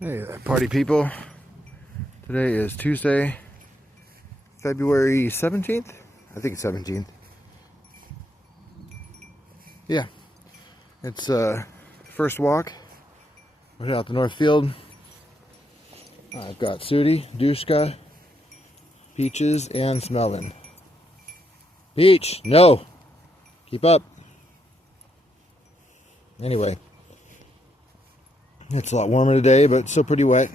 Hey there, party people. Today is Tuesday, February 17th? I think it's 17th. Yeah. It's first walk. We're out the North Field. I've got Sudi, Dushka, Peaches, and Smelvin. Peach, no! Keep up. Anyway. It's a lot warmer today, but it's still pretty wet.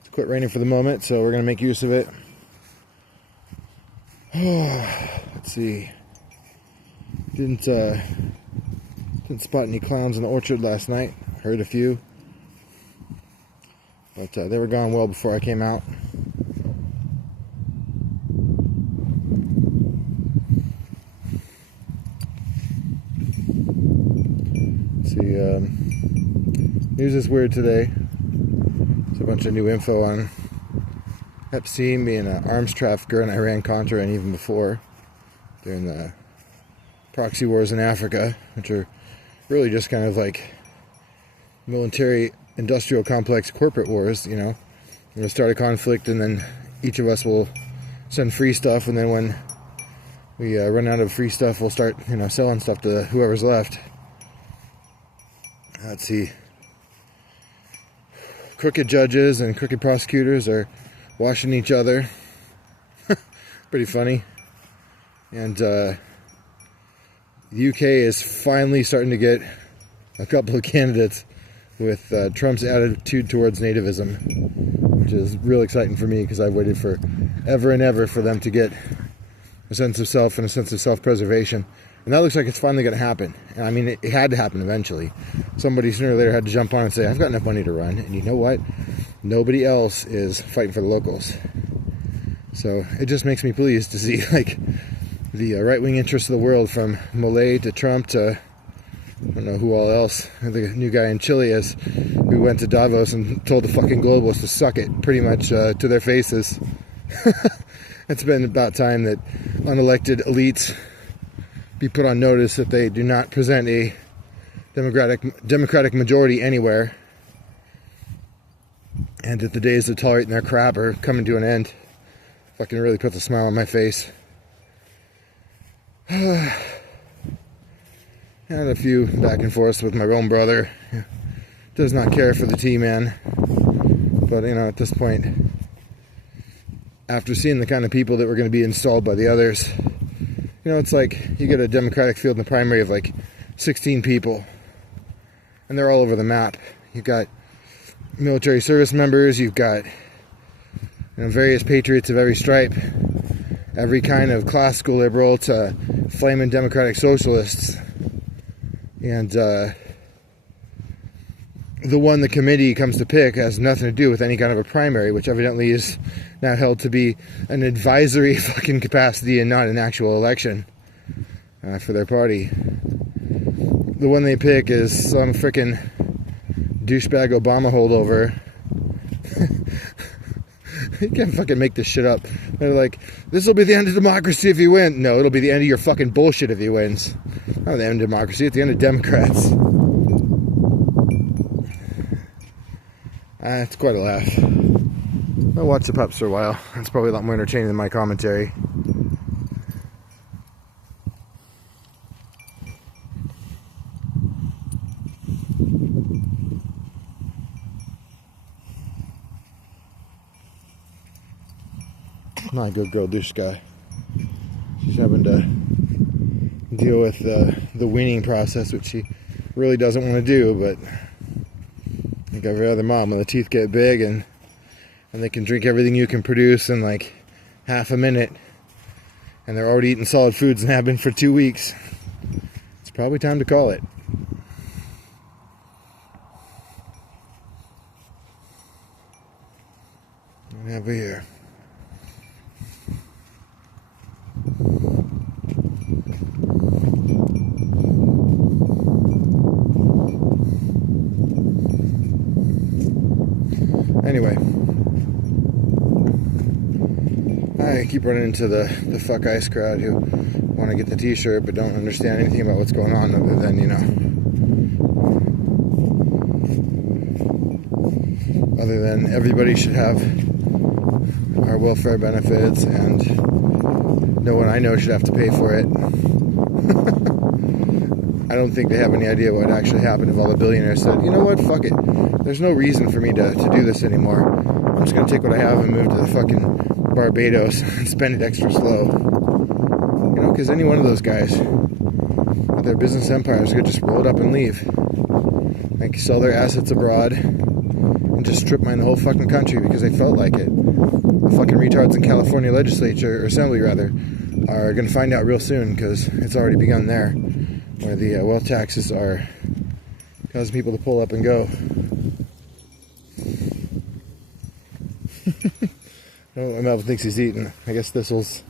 It's quit raining for the moment, so we're going to make use of it. Let's see. Didn't spot any clowns in the orchard last night. Heard a few. But they were gone well before I came out. Let's see. News is weird today. There's a bunch of new info on Epstein being an arms trafficker in Iran-Contra and even before, during the proxy wars in Africa, which are really just kind of like military-industrial complex corporate wars, you know. We'll start a conflict and then each of us will send free stuff, and then when we run out of free stuff, we'll start, selling stuff to whoever's left. Let's see. Crooked judges and crooked prosecutors are washing each other. Pretty funny. And the UK is finally starting to get a couple of candidates with Trump's attitude towards nativism, which is real exciting for me because I've waited for ever and ever for them to get a sense of self and a sense of self-preservation. And that looks like it's finally going to happen. And I mean, it had to happen eventually. Somebody sooner or later had to jump on and say, I've got enough money to run. And you know what? Nobody else is fighting for the locals. So it just makes me pleased to see like the right-wing interests of the world, from Milei to Trump to I don't know who all else. The new guy in Chile who went to Davos and told the fucking globalists to suck it pretty much to their faces. It's been about time that unelected elites be put on notice that they do not present a democratic majority anywhere, and that the days of tolerating their crap are coming to an end. Fucking really puts a smile on my face. And a few back and forth with my own brother. Does not care for the T-man. But, at this point, after seeing the kind of people that were going to be installed by the others, it's like you get a Democratic field in the primary of like 16 people, and they're all over the map. You've got military service members, you've got various patriots of every stripe, every kind of classical liberal to flaming democratic socialists. And the one the committee comes to pick has nothing to do with any kind of a primary, which evidently is now held to be an advisory fucking capacity and not an actual election for their party. The one they pick is some frickin' douchebag Obama holdover. You can't fucking make this shit up. They're like, this will be the end of democracy if he wins. No, it'll be the end of your fucking bullshit if he wins. Not the end of democracy, it's the end of Democrats. It's quite a laugh. I'll watch the pups for a while. It's probably a lot more entertaining than my commentary. Not a good girl, douche guy. She's having to deal with the weaning process, which she really doesn't want to do, but like every other mom, when the teeth get big and they can drink everything you can produce in like half a minute, and they're already eating solid foods and have been for 2 weeks, it's probably time to call it. What have we here? Anyway, I keep running into the fuck ice crowd who want to get the t-shirt but don't understand anything about what's going on other than, other than everybody should have our welfare benefits and no one I know should have to pay for it. I don't think they have any idea what would actually happen if all the billionaires said, you know what, fuck it. There's no reason for me to do this anymore. I'm just going to take what I have and move to the fucking Barbados and spend it extra slow. You know, because any one of those guys with their business empires could just roll it up and leave. Like, sell their assets abroad and just strip mine the whole fucking country because they felt like it. The fucking retards in California legislature, or assembly rather, are going to find out real soon because it's already begun there, where the wealth taxes are causing people to pull up and go. Oh, Melvin thinks he's eating, I guess, thistles.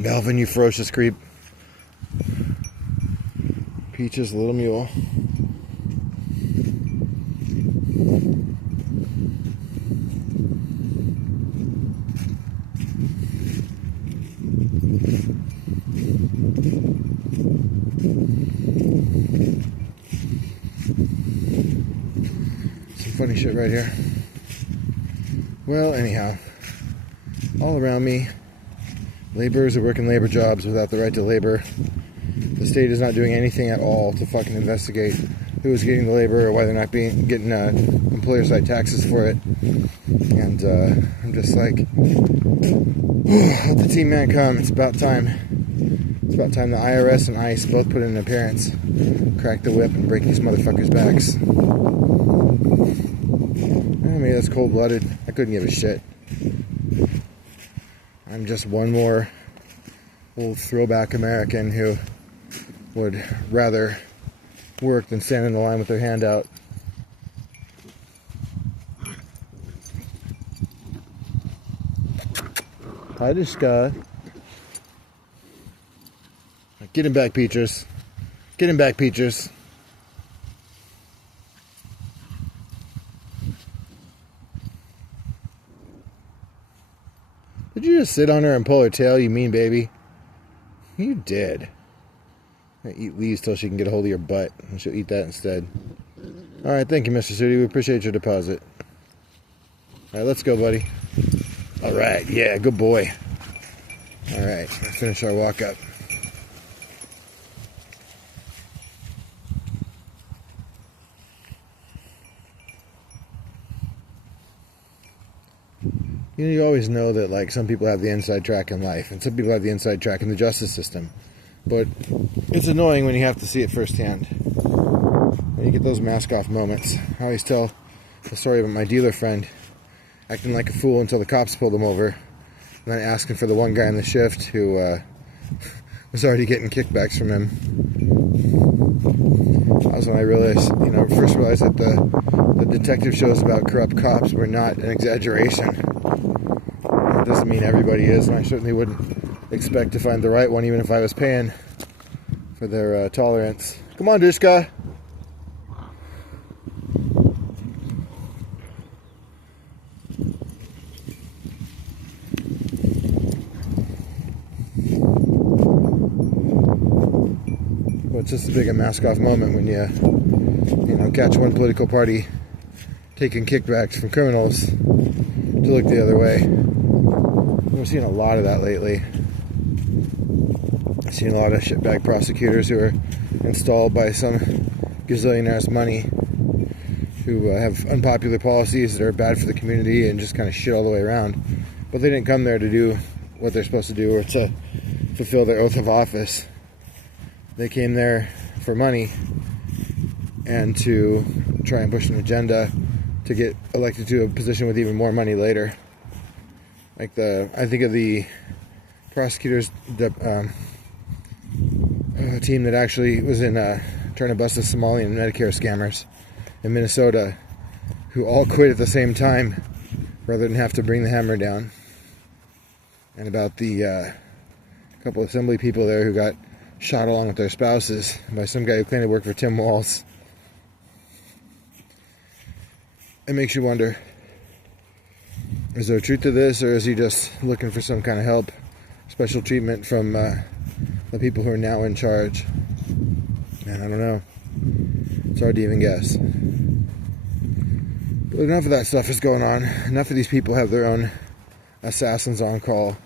Melvin, you ferocious creep. Peaches, little mule. Some funny shit right here. Well, anyhow, all around me, laborers are working labor jobs without the right to labor. The state is not doing anything at all to fucking investigate who is getting the labor or why they're not getting employer-side taxes for it. And I'm just like, let the team man come. It's about time. It's about time the IRS and ICE both put in an appearance, crack the whip, and break these motherfuckers' backs. Maybe that's cold-blooded. I couldn't give a shit. I'm just one more old throwback American who would rather work than stand in the line with their hand out. Hi, Dushka. Get him back, Peaches. Get him back, Peaches. Did you just sit on her and pull her tail, you mean baby? You did. Eat leaves till she can get a hold of your butt, and she'll eat that instead. Alright, thank you, Mr. Sudi. We appreciate your deposit. Alright, let's go, buddy. Alright, yeah, good boy. Alright, let's finish our walk up. You know, you always know that, like, some people have the inside track in life, and some people have the inside track in the justice system. But it's annoying when you have to see it firsthand. When you get those mask-off moments. I always tell the story about my dealer friend acting like a fool until the cops pulled him over, and then asking for the one guy on the shift who was already getting kickbacks from him. That was when I realized, first realized that the detective shows about corrupt cops were not an exaggeration. It doesn't mean everybody is, and I certainly wouldn't expect to find the right one even if I was paying for their tolerance. Come on, Dushka. Well, it's just as big a mask-off moment when you catch one political party taking kickbacks from criminals to look the other way. We've seen a lot of that lately. I've seen a lot of shitbag prosecutors who are installed by some gazillionaire's money who have unpopular policies that are bad for the community and just kind of shit all the way around. But they didn't come there to do what they're supposed to do or to fulfill their oath of office. They came there for money and to try and push an agenda to get elected to a position with even more money later. I think of the prosecutors, team that actually was in trying to bust the Somalian Medicare scammers in Minnesota, who all quit at the same time rather than have to bring the hammer down. And about the couple of assembly people there who got shot along with their spouses by some guy who claimed to work for Tim Walz. It makes you wonder, is there truth to this, or is he just looking for some kind of help, special treatment from the people who are now in charge? Man, I don't know. It's hard to even guess. But enough of that stuff is going on. Enough of these people have their own assassins on call.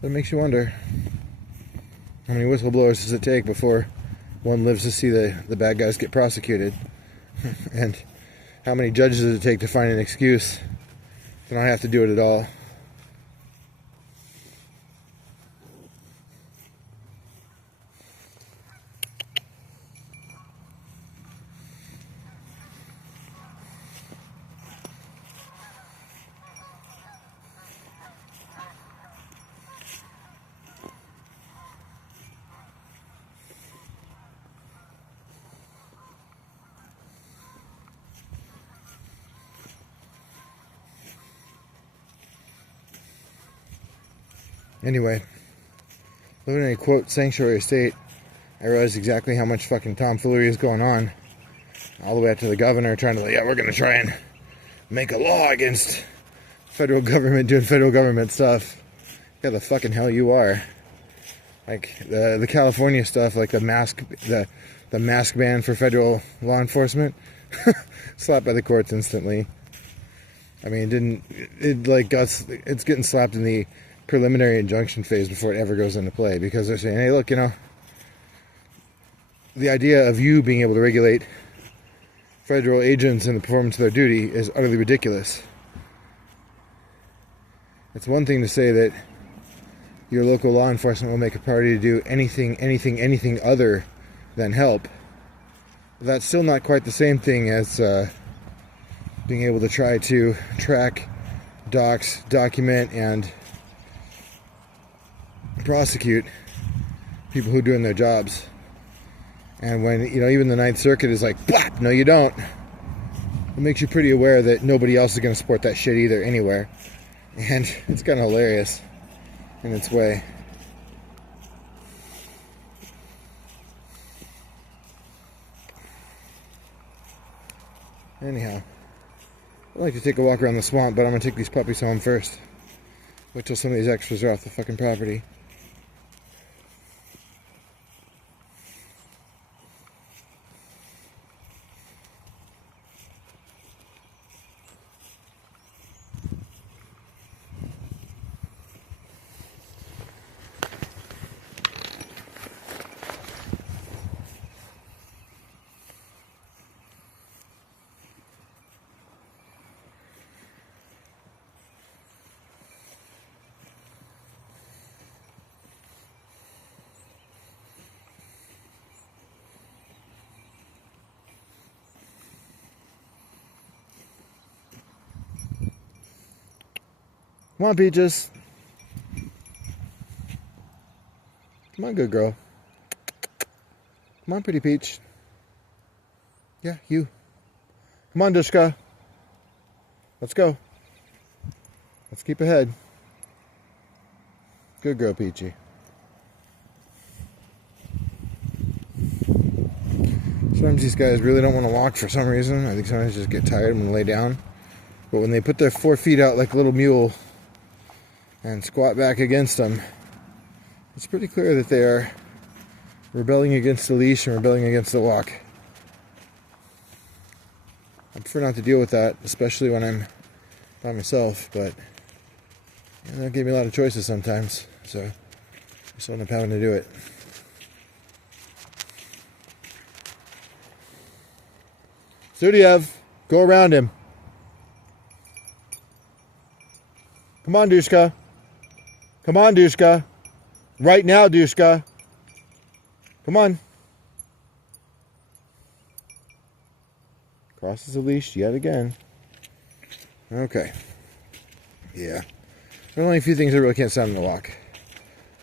But it makes you wonder, how many whistleblowers does it take before one lives to see the bad guys get prosecuted? And how many judges does it take to find an excuse to not have to do it at all? Anyway, living in a quote sanctuary state, I realized exactly how much fucking tomfoolery is going on. All the way up to the governor trying to, like, yeah, we're going to try and make a law against federal government doing federal government stuff. Yeah, the fucking hell you are. Like the California stuff, like the mask ban for federal law enforcement, slapped by the courts instantly. I mean, it's getting slapped in the preliminary injunction phase before it ever goes into play, because they're saying, hey, look, the idea of you being able to regulate federal agents in the performance of their duty is utterly ridiculous. It's one thing to say that your local law enforcement will make a priority to do anything other than help. But that's still not quite the same thing as being able to try to track, document, and prosecute people who are doing their jobs. And when, even the Ninth Circuit is like, "Blah, no you don't," it makes you pretty aware that nobody else is going to support that shit either anywhere. And it's kind of hilarious in its way. Anyhow, I'd like to take a walk around the swamp, but I'm going to take these puppies home first. Wait till some of these extras are off the fucking property. Come on, Peaches. Come on, good girl. Come on, pretty Peach. Yeah, you. Come on, Dushka. Let's go. Let's keep ahead. Good girl, Peachy. Sometimes these guys really don't want to walk for some reason. I think sometimes they just get tired and lay down. But when they put their 4 feet out like a little mule and squat back against them, it's pretty clear that they are rebelling against the leash and rebelling against the walk. I prefer not to deal with that, especially when I'm by myself, but that gave me a lot of choices sometimes, so I just end up having to do it. Studiev, go around him. Come on, Dushka. Come on, Dushka. Right now, Dushka. Come on. Crosses the leash yet again. Okay. Yeah. There are only a few things I really can't stand in the walk.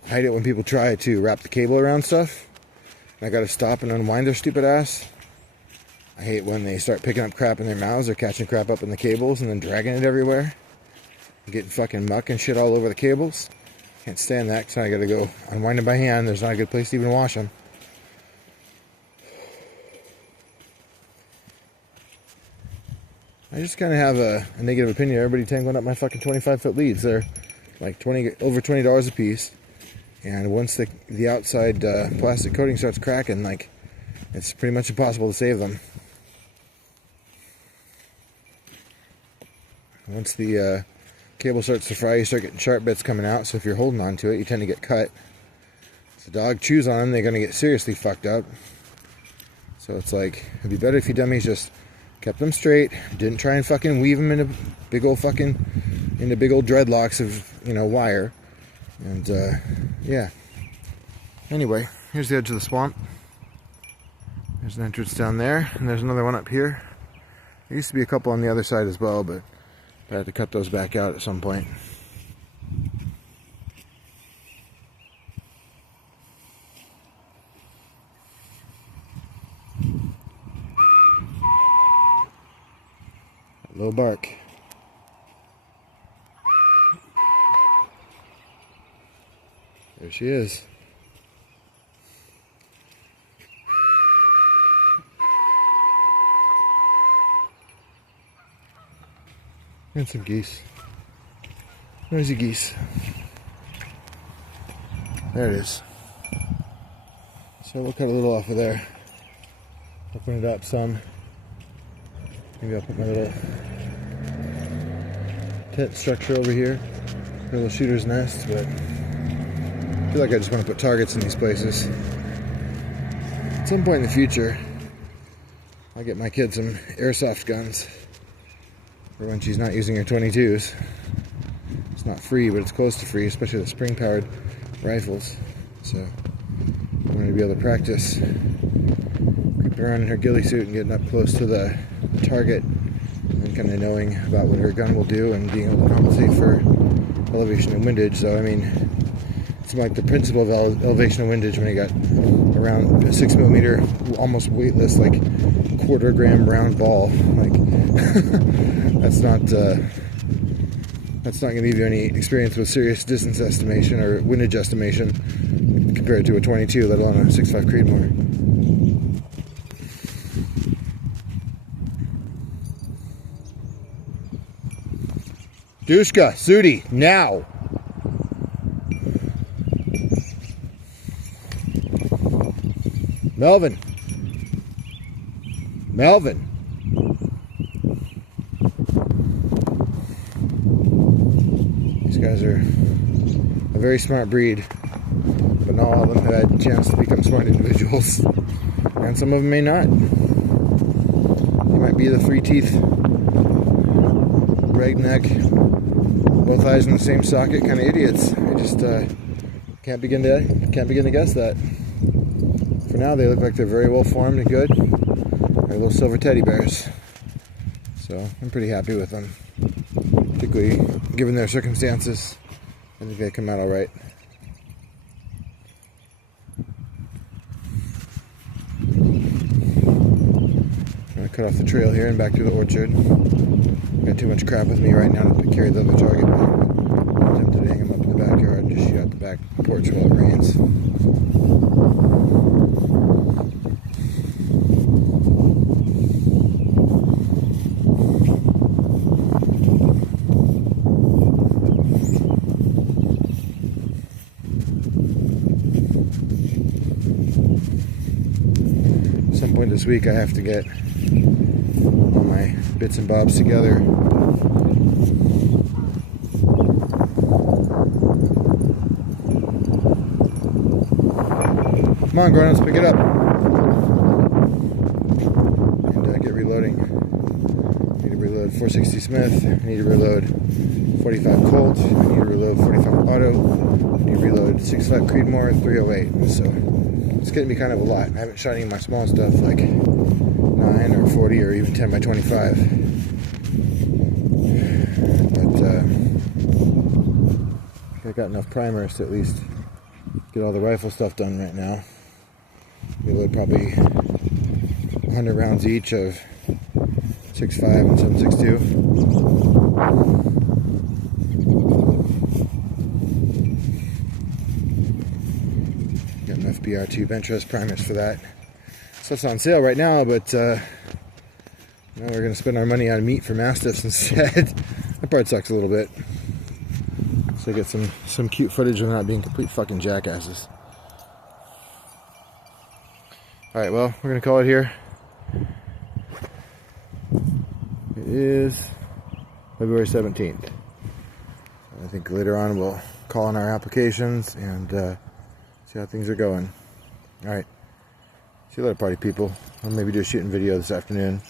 I hate it when people try to wrap the cable around stuff, and I gotta stop and unwind their stupid ass. I hate when they start picking up crap in their mouths or catching crap up in the cables and then dragging it everywhere. Getting fucking muck and shit all over the cables. Can't stand that, because I gotta go unwind them by hand. There's not a good place to even wash them. I just kind of have a negative opinion. Everybody tangling up my fucking 25-foot leads. They're like over $20 a piece. And once the outside plastic coating starts cracking, like it's pretty much impossible to save them. Once the cable starts to fry, you start getting sharp bits coming out, so if you're holding on to it, you tend to get cut. If the dog chews on them, they're going to get seriously fucked up. So it's like, it'd be better if you dummies just kept them straight, didn't try and fucking weave them into big old dreadlocks of, you know, wire. And, yeah. Anyway, here's the edge of the swamp. There's an entrance down there, and there's another one up here. There used to be a couple on the other side as well, but I had to cut those back out at some point. Low bark. There she is. And some geese. Noisy geese. There it is. So we'll cut a little off of there. Open it up some. Maybe I'll put my little tent structure over here. A little shooter's nest, but I feel like I just want to put targets in these places. At some point in the future, I'll get my kid some airsoft guns for when she's not using her 22s. It's not free, but it's close to free, especially the spring-powered rifles. So I'm going to be able to practice creeping around in her ghillie suit and getting up close to the target and kind of knowing about what her gun will do and being able to compensate for elevation and windage. So I mean, it's like the principle of elevation and windage when you got around a 6mm, almost weightless, like quarter-gram round ball. Like that's not going to give you any experience with serious distance estimation or windage estimation compared to a 22, let alone a 6.5 Creedmoor. Dushka, Sudi, now! Melvin! Melvin! These guys are a very smart breed, but not all of them have had a chance to become smart individuals. And some of them may not. They might be the three-teeth, ragneck, both eyes in the same socket kind of idiots. I just can't begin to guess that. For now, they look like they're very well formed and good. They're little silver teddy bears, so I'm pretty happy with them. Particularly given their circumstances, I think they come out all right. I'm gonna cut off the trail here and back to the orchard. Got too much crap with me right now to carry the other target back. I'm tempted to hang him up in the backyard and just shoot out the back porch while it rains. At some point this week I have to get all my bits and bobs together. Come on, grown-ups, pick it up. And get reloading. I need to reload 460 Smith. I need to reload 45 Colt. I need to reload 45 Auto. I need to reload 6.5 Creedmoor and 308. So it's getting to be kind of a lot. I haven't shot any of my small stuff like 9 or 40 or even 10 by 25. But I got enough primers to at least get all the rifle stuff done right now. We load probably 100 rounds each of 6.5 and 7.62. Got enough BR2 bench rest primers for that. Stuff's on sale right now, but now we're going to spend our money on meat for mastiffs instead. That part sucks a little bit. So I get some cute footage of not being complete fucking jackasses. Alright, well, we're going to call it here. It is February 17th. I think later on we'll call in our applications and see how things are going. Alright. See you later, party people. I'll maybe do a shooting video this afternoon.